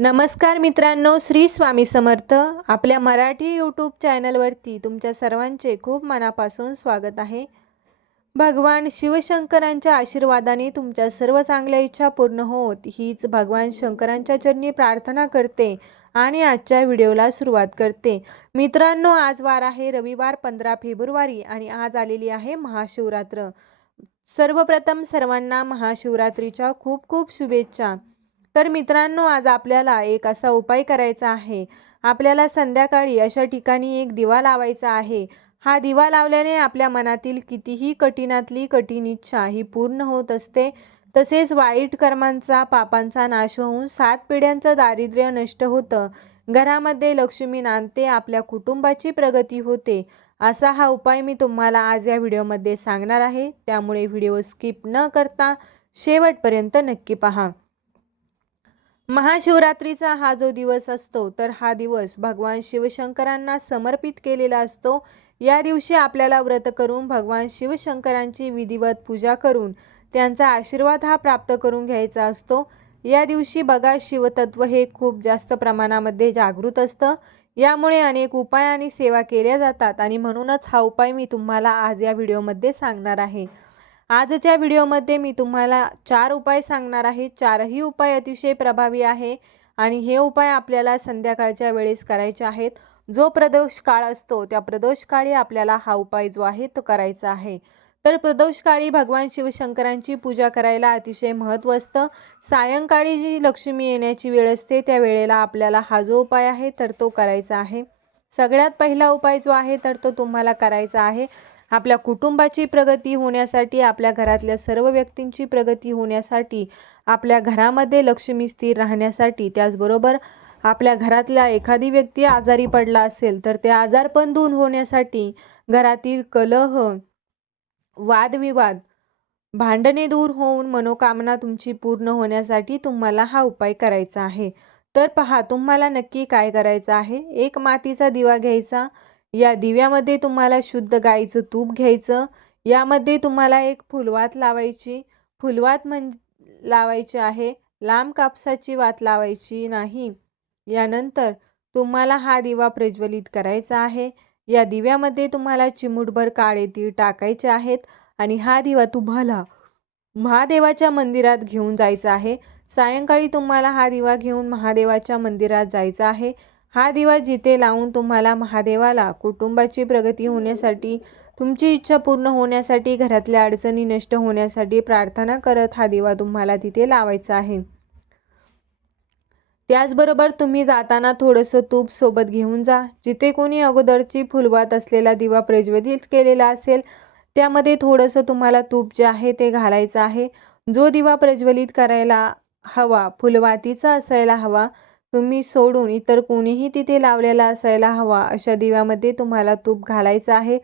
नमस्कार मित्रांनो श्री स्वामी समर्थ. आपल्या मराठी यूट्यूब चॅनलवरती तुमच्या सर्वांचे खूप मनापासून स्वागत आहे. भगवान शिवशंकरांच्या आशीर्वादाने तुमच्या सर्व चांगल्या इच्छा पूर्ण होत हीच भगवान शंकरांच्या चरणी प्रार्थना करते आणि आजच्या व्हिडिओला सुरुवात करते. मित्रांनो आज वार आहे रविवार पंधरा फेब्रुवारी आणि आज आलेली आहे महाशिवरात्र. सर्वप्रथम सर्वांना महाशिवरात्रीच्या खूप खूप शुभेच्छा. तर मित्रांनो आज आपल्याला एक असा उपाय करायचा आहे. आपल्याला संध्याकाळी अशा ठिकाणी एक दिवा लावायचा आहे. हा दिवा लावल्याने आपल्या मनातील कितीही कठीणातली कठीण इच्छा ही पूर्ण होत असते. तसेच वाईट कर्मांचा पापांचा नाश होऊन सात पिढ्यांचं दारिद्र्य नष्ट होतं. घरामध्ये लक्ष्मी नांदते आपल्या कुटुंबाची प्रगती होते. असा हा उपाय मी तुम्हाला आज या व्हिडिओमध्ये सांगणार आहे. त्यामुळे व्हिडिओ स्किप न करता शेवटपर्यंत नक्की पहा. महाशिवरात्रीचा हा जो दिवस असतो तर हा दिवस भगवान शिवशंकरांना समर्पित केलेला असतो. या दिवशी आपल्याला व्रत करून भगवान शिवशंकरांची विधिवत पूजा करून त्यांचा आशीर्वाद हा प्राप्त करून घ्यायचा असतो. या दिवशी बघा शिवतत्व हे खूप जास्त प्रमाणामध्ये जागृत असतं. यामुळे अनेक उपाय आणि सेवा केल्या जातात आणि म्हणूनच हा उपाय मी तुम्हाला आज या व्हिडिओमध्ये सांगणार आहे. आजच्या व्हिडिओमध्ये मी तुम्हाला चार उपाय सांगणार आहे. चारही उपाय अतिशय प्रभावी आहे आणि हे उपाय आपल्याला संध्याकाळच्या वेळेस करायचे आहेत. जो प्रदोष काळ असतो त्या प्रदोष काळी आपल्याला हा उपाय जो आहे तो करायचा आहे. तर प्रदोष काळी भगवान शिवशंकरांची पूजा करायला अतिशय महत्त्व असतं. सायंकाळी जी लक्ष्मी येण्याची वेळ असते त्या वेळेला आपल्याला हा जो उपाय आहे तर तो करायचा आहे. सगळ्यात पहिला उपाय जो आहे तर तो तुम्हाला करायचा आहे. आपल्या कुटुंबाची प्रगती होण्यासाठी आपल्या घरातल्या सर्व व्यक्तींची प्रगती होण्यासाठी आपल्या घरामध्ये लक्ष्मी स्थिर राहण्यासाठी त्याचबरोबर आपल्या घरातल्या एखादी व्यक्ती आजारी पडला असेल तर ते आजारपण दूर होण्यासाठी घरातील कलह वादविवाद भांडणे दूर होऊन मनोकामना तुमची पूर्ण होण्यासाठी तुम्हाला हा उपाय करायचा आहे. तर पहा तुम्हाला नक्की काय करायचं आहे? एक मातीचा दिवा घ्यायचा या दिव्यामध्ये तुम्हाला शुद्ध गाईचं तूप घ्यायचं. यामध्ये तुम्हाला एक फुलवात लावायची. फुलवात म्हण लावायची आहे. लांब कापसाची वात लावायची नाही. यानंतर तुम्हाला हा दिवा प्रज्वलित करायचा आहे. या दिव्यामध्ये तुम्हाला चिमूटभर काळे तीळ टाकायचे आहेत आणि हा दिवा तुम्हाला महादेवाच्या मंदिरात घेऊन जायचा आहे. सायंकाळी तुम्हाला हा दिवा घेऊन महादेवाच्या मंदिरात जायचं आहे. हा दिवा जिथे लावून तुम्हाला महादेवाला कुटुंबाची प्रगती होण्यासाठी तुमची इच्छा पूर्ण होण्यासाठी घरातल्या अडचणी नष्ट होण्यासाठी प्रार्थना करत हा दिवा तुम्हाला तिथे लावायचा आहे. त्याचबरोबर तुम्ही जाताना थोडंसं तूप सोबत घेऊन जा. जिथे कोणी अगोदरची फुलवात असलेला दिवा प्रज्वलित केलेला असेल त्यामध्ये थोडंसं तुम्हाला तूप जे आहे ते घालायचं आहे. जो दिवा प्रज्वलित करायला हवा फुलवातीचा असायला हवा तुम्ही सोडून इतर कोणीही तिथे लावलेला असायला हवा अशा दिव्यामध्ये तुम्हाला तूप घालायचं आहे.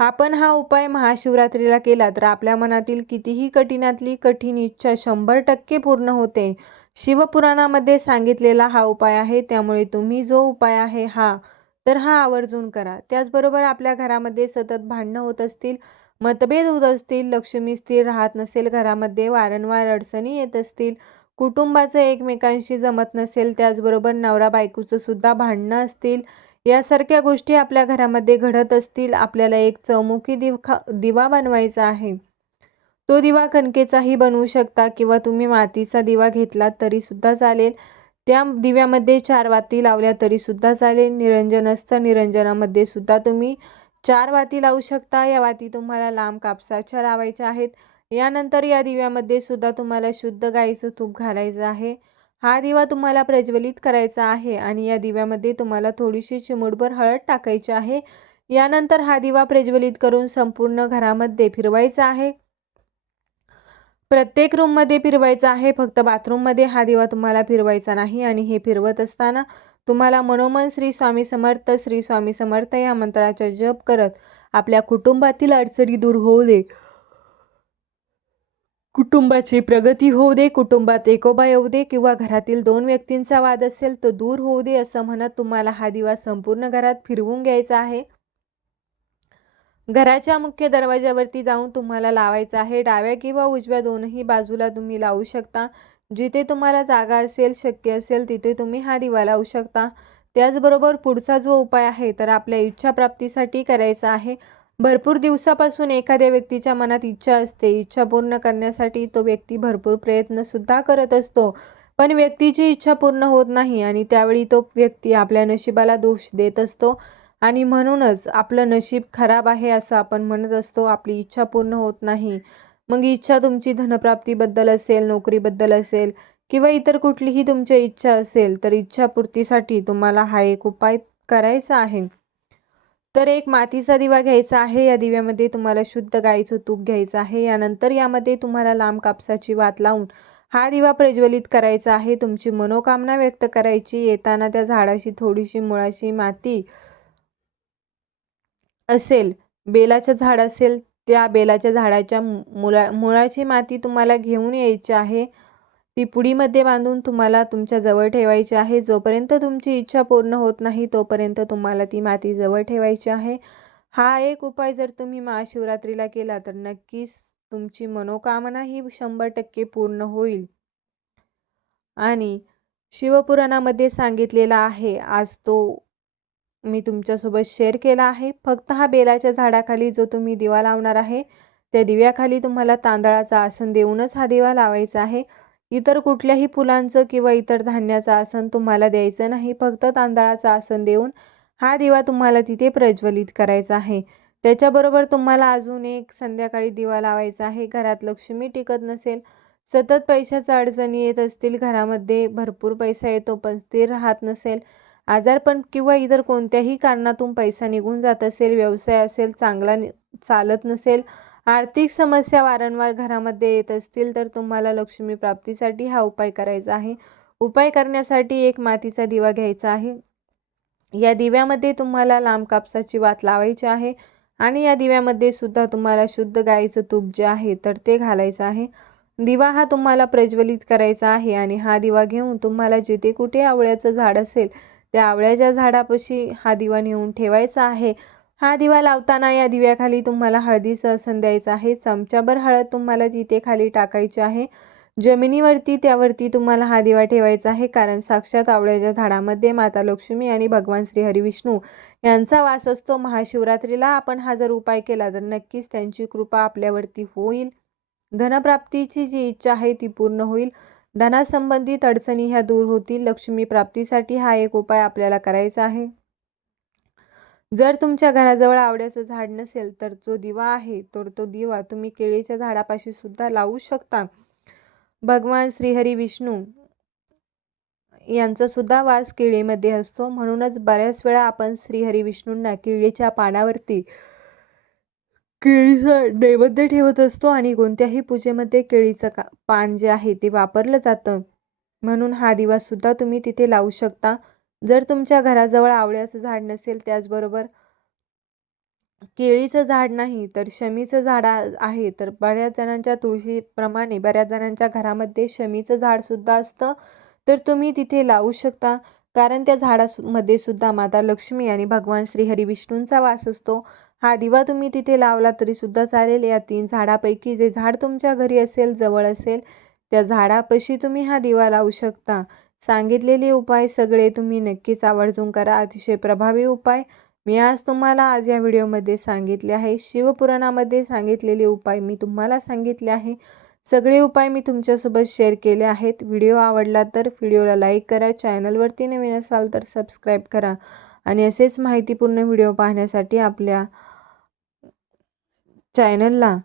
आपण हा उपाय महाशिवरात्रीला केला तर आपल्या मनातील कितीही कठीणातली कठीण इच्छा शंभर टक्के पूर्ण होते. शिवपुराणामध्ये सांगितलेला हा उपाय आहे त्यामुळे तुम्ही जो उपाय आहे हा तर हा आवर्जून करा. त्याचबरोबर आपल्या घरामध्ये सतत भांडणं होत असतील मतभेद होत असतील लक्ष्मी स्थिर राहत नसेल घरामध्ये वारंवार अडचणी येत असतील कुटुंबाचं एकमेकांशी जमत नसेल त्याचबरोबर नवरा बायकोचं सुद्धा भांडणं असतील यासारख्या गोष्टी आपल्या घरामध्ये घडत असतील आपल्याला एक चौमुखी दिवखा दिवा बनवायचा आहे. तो दिवा कणकेचाही बनवू शकता किंवा तुम्ही मातीचा दिवा घेतला तरीसुद्धा चालेल. त्या दिव्यामध्ये चार वाती लावल्या तरीसुद्धा चालेल. निरंजन असतं निरंजनामध्ये सुद्धा तुम्ही चार वाती लावू शकता. या वाती तुम्हाला लांब कापसाच्या लावायच्या आहेत. यानंतर या दिव्यामध्ये सुद्धा तुम्हाला शुद्ध गाईचं तूप घालायचं आहे. हा दिवा तुम्हाला प्रज्वलित करायचा आहे आणि या दिव्यामध्ये तुम्हाला थोडीशी चिमूटभर हळद टाकायची आहे. यानंतर हा दिवा प्रज्वलित करून संपूर्ण घरामध्ये फिरवायचा आहे. प्रत्येक रूममध्ये फिरवायचा आहे. फक्त बाथरूममध्ये हा दिवा तुम्हाला फिरवायचा नाही आणि हे फिरवत असताना तुम्हाला मनोमन श्री स्वामी समर्थ श्री स्वामी समर्थ या मंत्राचा जप करत आपल्या कुटुंबातील अडचणी दूर होऊ दे. कुटुंबाची प्रगती होऊ दे कुटुंबात एकोबा येऊ दे किंवा घरातील दोन व्यक्तींचा वाद असेल तो दूर होऊ दे असं म्हणत तुम्हाला हा दिवा संपूर्ण घरात फिरवून घ्यायचा आहे. घराच्या मुख्य दरवाज्यावरती जाऊन तुम्हाला लावायचा आहे. डाव्या किंवा उजव्या दोनही बाजूला तुम्ही लावू शकता. जिथे तुम्हाला जागा असेल शक्य असेल तिथे तुम्ही हा दिवा लावू शकता. त्याचबरोबर पुढचा जो उपाय आहे तर आपल्या इच्छा प्राप्तीसाठी करायचा आहे. भरपूर दिवसापासून एखाद्या व्यक्तीच्या मनात इच्छा असते. इच्छा पूर्ण करण्यासाठी तो व्यक्ती भरपूर प्रयत्नसुद्धा करत असतो. पण व्यक्तीची इच्छा पूर्ण होत नाही आणि त्यावेळी तो व्यक्ती आपल्या नशिबाला दोष देत असतो. आणि म्हणूनच आपलं नशीब खराब आहे असं आपण म्हणत असतो. आपली इच्छा पूर्ण होत नाही. मग इच्छा तुमची धनप्राप्तीबद्दल असेल नोकरीबद्दल असेल किंवा इतर कुठलीही तुमची इच्छा असेल तर इच्छापूर्तीसाठी तुम्हाला हा एक उपाय करायचा आहे. तर एक मातीचा दिवा घ्यायचा आहे. या दिव्यामध्ये तुम्हाला शुद्ध गाईचं तूप घ्यायचं आहे. यानंतर यामध्ये तुम्हाला लांब कापसाची वात लावून हा दिवा प्रज्वलित करायचा आहे. तुमची मनोकामना व्यक्त करायची. येताना त्या झाडाशी थोडीशी मुळाशी माती असेल बेलाचं झाड असेल त्या बेलाच्या झाडाच्या मुळा मुळाची माती तुम्हाला घेऊन यायची आहे. ती पुडीमध्ये बांधून तुम्हाला तुमच्या जवळ ठेवायची आहे. जोपर्यंत तुमची इच्छा पूर्ण होत नाही तोपर्यंत तुम्हाला ती माती जवळ ठेवायची आहे. हा एक उपाय जर तुम्ही महाशिवरात्रीला केला तर नक्कीच तुमची मनोकामना ही शंभर टक्के पूर्ण होईल. आणि शिवपुराणामध्ये सांगितलेला आहे आज तो मी तुमच्यासोबत शेअर केला आहे. फक्त हा बेलाच्या झाडाखाली जो तुम्ही दिवा लावणार आहे त्या दिव्याखाली तुम्हाला तांदळाचा आसन देऊनच हा दिवा लावायचा आहे. इतर कुठल्याही फुलांचं किंवा इतर धान्याचं आसन तुम्हाला द्यायचं नाही. फक्त तांदळाचं आसन देऊन हा दिवा तुम्हाला तिथे प्रज्वलित करायचा आहे. त्याच्याबरोबर तुम्हाला अजून एक संध्याकाळी दिवा लावायचा आहे. घरात लक्ष्मी टिकत नसेल सतत पैशाच्या अडचणी येत असतील घरामध्ये भरपूर पैसा येतो पण स्थिर राहत नसेल आजारपण किंवा इतर कोणत्याही कारणातून पैसा निघून जात असेल व्यवसाय असेल चांगला चालत नसेल आर्थिक समस्या वारंवार घरामध्ये येत असतील तर तुम्हाला लक्ष्मी प्राप्तीसाठी हा उपाय करायचा आहे. उपाय करण्यासाठी एक मातीचा दिवा घ्यायचा आहे. या दिव्यामध्ये तुम्हाला लांब कापसाची वात लावायची आहे आणि या दिव्यामध्ये सुद्धा तुम्हाला शुद्ध गाईचं तूप जे आहे तर ते घालायचं आहे. दिवा हा तुम्हाला प्रज्वलित करायचा आहे आणि हा दिवा घेऊन तुम्हाला जिथे कुठे आवळ्याचं झाड असेल त्या आवळ्याच्या झाडापाशी हा दिवा नेऊन ठेवायचा आहे. हा दिवा लावताना या दिव्याखाली तुम्हाला हळदीचं आसन द्यायचं आहे. चमच्याभर हळद तुम्हाला तिथे खाली टाकायची आहे. जमिनीवरती त्यावरती तुम्हाला हा दिवा ठेवायचा आहे. कारण साक्षात आवळ्याच्या झाडामध्ये माता लक्ष्मी आणि भगवान श्री हरिविष्णू यांचा वास असतो. महाशिवरात्रीला आपण हा जर उपाय केला तर नक्कीच त्यांची कृपा आपल्यावरती होईल. धनप्राप्तीची जी इच्छा आहे ती पूर्ण होईल. धनासंबंधित अडचणी ह्या दूर होतील. लक्ष्मी प्राप्तीसाठी हा एक उपाय आपल्याला करायचा आहे. जर तुमच्या घराजवळ आवड्याचं झाड नसेल तर जो दिवा आहे तर तो दिवा तुम्ही केळीच्या झाडापाशी सुद्धा लावू शकता. भगवान श्रीहरी विष्णू यांचा सुद्धा वास केळीमध्ये असतो. म्हणूनच बऱ्याच वेळा आपण श्रीहरी विष्णूंना केळीच्या पानावरती केळीचं नैवेद्य ठेवत असतो आणि कोणत्याही पूजेमध्ये केळीचं का पान जे आहे ते वापरलं जातं. म्हणून हा दिवा सुद्धा तुम्ही तिथे लावू शकता. जर तुमच्या घराजवळ आवळ्याचं झाड नसेल त्याचबरोबर केळीचं झाड नाही तर शमीचं झाड आहे. तर बऱ्याच जणांच्या तुळशीप्रमाणे बऱ्याच जणांच्या घरामध्ये शमीचं झाडसुद्धा असतं. तर तुम्ही तिथे लावू शकता. कारण त्या झाडामध्ये सुद्धा माता लक्ष्मी आणि भगवान श्री हरी विष्णूंचा वास असतो. हा दिवा तुम्ही तिथे लावला तरी सुद्धा चालेल. या तीन झाडापैकी जे झाड तुमच्या घरी असेल जवळ असेल त्या झाडापाशी तुम्ही हा दिवा लावू शकता. सांगितलेले उपाय सगळे तुम्ही नक्कीच आवर्जून करा. अतिशय प्रभावी उपाय. मी आज तुम्हाला आज या व्हिडिओमध्ये सांगितले आहे. शिवपुराणामध्ये सांगितलेले उपाय मी तुम्हाला सांगितले आहे. सगळे उपाय मी तुमच्यासोबत शेअर केले आहेत. व्हिडिओ आवडला तर व्हिडिओला लाईक करा. चॅनलवरती नवीन असाल तर सबस्क्राईब करा. आणि असेच माहितीपूर्ण व्हिडिओ पाहण्यासाठी आपल्या चॅनलला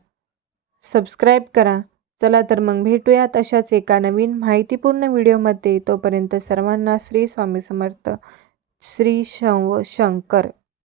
सबस्क्राईब करा. चला तर मग भेटूयात अशाच एका नवीन माहितीपूर्ण व्हिडिओमध्ये. तोपर्यंत सर्वांना श्री स्वामी समर्थ श्री शंव शंकर.